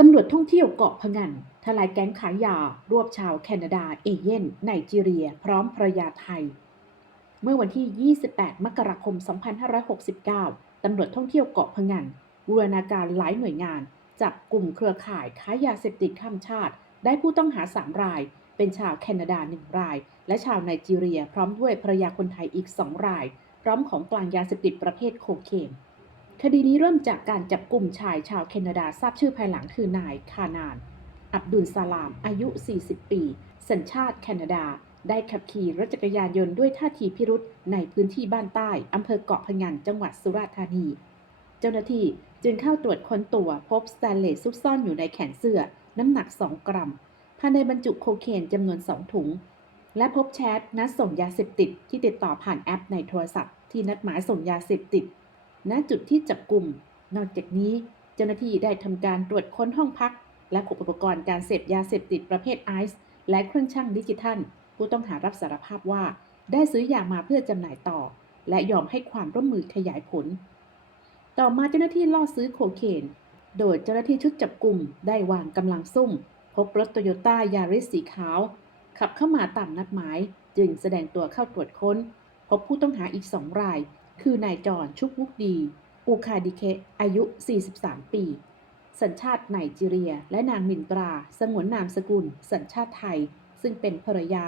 ตำรวจท่องเที่ยวเกาะพงันทลายแก๊งขายยา รวบชาวแคนาดา เอเย่นไนจีเรีย พร้อมภรรยาไทย เมื่อวันที่ 28 มกราคม 2569 ตำรวจท่องเที่ยวเกาะพงันบูรณาการหลายหน่วยงาน จับกลุ่มเครือข่ายค้ายาเสพติดข้ามชาติ ได้ผู้ต้องหา 3 ราย เป็นชาวแคนาดา 1 ราย และชาวไนจีเรีย พร้อมด้วยภรรยาคนไทยอีก 2 ราย พร้อมของกลางยาเสพติดประเภทโคเคน คดีนี้เริ่มจากการจับกลุ่มชายชาวแคนาดาทราบชื่อภายหลังคือนายคานาน อับดุลซาลาม อายุ 40 ปี สัญชาติแคนาดา ได้ขับขี่รถจักรยานยนต์ด้วยท่าทีพิรุษในพื้นที่บ้านใต้อำเภอเกาะพะงันจังหวัดสุราษฎร์ธานี เจ้าหน้าที่จึงเข้าตรวจค้นตัวพบสแตนเลสซุกซ่อนอยู่ในแขนเสื้อ น้ำหนัก 2 กรัมภายในบรรจุโคเคนจำนวน 2 ถุง และพบแชทนัดส่งยาเสพติดที่ติดต่อผ่านแอปในโทรศัพท์ที่นัดหมายส่งยาเสพติด ณจุดที่จับกลุ่ม นอกจากนี้เจ้าหน้าที่ได้ทำการตรวจค้นห้องพัก และพบอุปกรณ์การเสพยาเสพติดประเภทไอซ์และเครื่องชั่งดิจิทัล ผู้ต้องหารับสารภาพว่า ได้ซื้อยามาเพื่อจำหน่ายต่อ และยอมให้ความร่วมมือขยายผล ต่อมาเจ้าหน้าที่ล่อซื้อโคเคน โดยเจ้าหน้าที่ชุดจับกลุ่มได้วางกำลังซุ่ม พบรถโตโยต้ายาริสสีขาว ขับเข้ามาตามนัดหมาย จึงแสดงตัวเข้าตรวจค้น พบผู้ต้องหาอีกสองราย คือนายจอนชุกวุกดี อูคาดิเคอายุ 43 ปี สัญชาติไนจีเรีย และนางมินตรา สงวนนามสกุล สัญชาติไทย ซึ่งเป็นภรรยา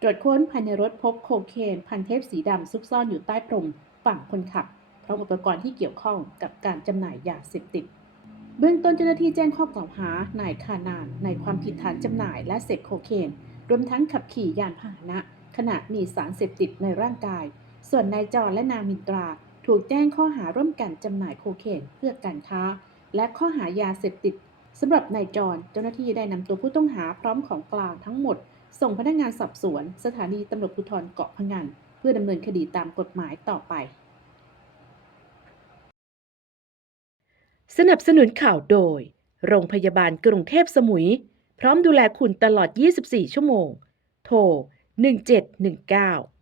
ตรวจค้นภายในรถพบโคเคน พันเทปสีดำซุกซ่อนอยู่ใต้พรมฝั่งคนขับพร้อมอุปกรณ์ที่เกี่ยวข้องกับการจำหน่ายยาเสพติด เบื้องต้นเจ้าหน้าที่แจ้งข้อกล่าวหานายคานานในความผิดฐานจำหน่ายและเสพโคเคน รวมทั้งขับขี่ยานพาหนะ ขณะมีสารเสพติดในร่างกาย ส่วนนายจอนและนางมินตรา ถูกแจ้งข้อหาร่วมกันจำหน่ายโคเคนเพื่อการค้า และข้อหายาเสพติดสำหรับนายจอนเจ้าหน้าที่ได้นำตัวผู้ต้องหาพร้อมของกลางทั้งหมด ส่งพนักงานสอบสวน สถานีตำรวจภูธรเกาะพะงัน เพื่อดำเนินคดีตามกฎหมายต่อไป สนับสนุนข่าวโดย โรงพยาบาลกรุงเทพสมุย พร้อมดูแลคุณตลอด 24 ชั่วโมง โทร 1719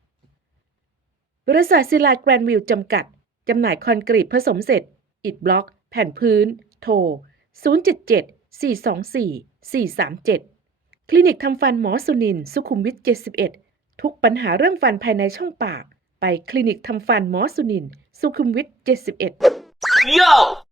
บริษัทศิลาแกรนวิลจำกัด จำหน่ายคอนกรีตผสมเสร็จ อิฐบล็อก แผ่นพื้น โทร 077 424 437 คลินิกทำฟันหมอสุนิน สุขุมวิท 71 ทุกปัญหาเรื่องฟันภายในช่องปาก ไปคลินิกทำฟันหมอสุนิน สุขุมวิท 71 Yo!